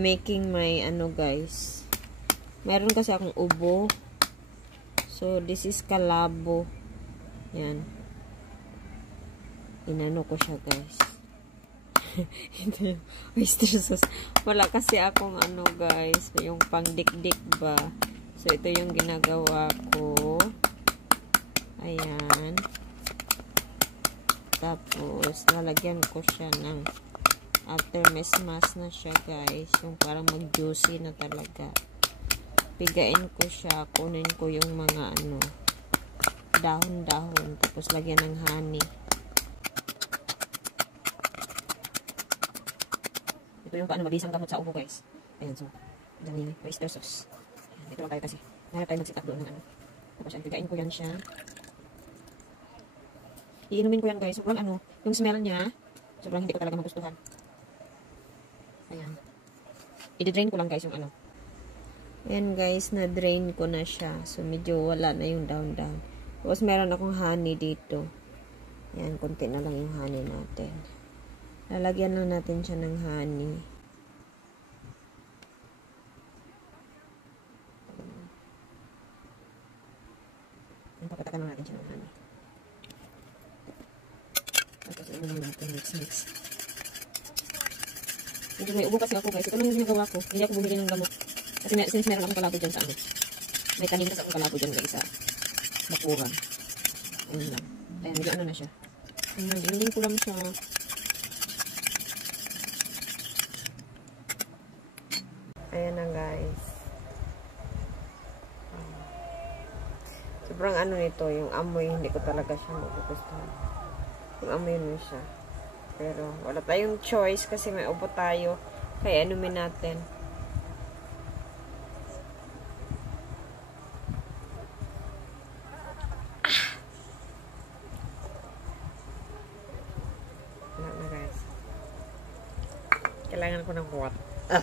Making my ano guys. Meron kasi akong ubo. So this is kalabo. Yan. Inano ko siya guys. Ito yung oyster sauce. Wala kasi akong ano guys. Yung pangdikdik ba. So ito yung ginagawa ko. Ayan. Tapos lalagyan ko siya ng after mesmas na siya guys, yung parang mag-juicy na talaga. Pigain ko siya, kunin ko yung mga ano, dahon-dahon, tapos lagyan ng honey. Ito yung paano mabisang gamot sa ubo guys. Ayan, so, dami oyster sauce. Ayan, ito lang tayo kasi. Naharap tayo mag-sit up doon ng ano. Tapos yan, pigain ko yan siya. Iinumin ko yan guys. Sobrang ano, yung smell niya, sobrang hindi ko talaga magustuhan. Ayan. I-drain ko lang guys yung ano. Ayan guys, na-drain ko na siya. So, medyo wala na yung down-down. Tapos, meron akong honey dito. Ayan, konti na lang yung honey natin. Lalagyan lang natin siya ng honey. Ayan, papatakan lang natin siya ng honey. Tapos, ano lang natin, mix-mix. Medyo may ubo kasi ako guys. Ito lang yung ginagawa ko. Hindi ako bumili ng gamot. Kasi since meron akong kalabo dyan sa ano. May tanim kasi akong kalabo dyan guys sa bakuran. Ayun lang. Ayan, medyo ano na siya. Ayan, dingin ko lang siya. Ayan na guys. Sobrang ano nito, yung amoy, hindi ko talaga siya magugustuhan. Yung amoy mo siya. Pero wala tayong choice kasi may ubo tayo. Kaya inumin natin. Wala na guys. Kailangan ko ng water.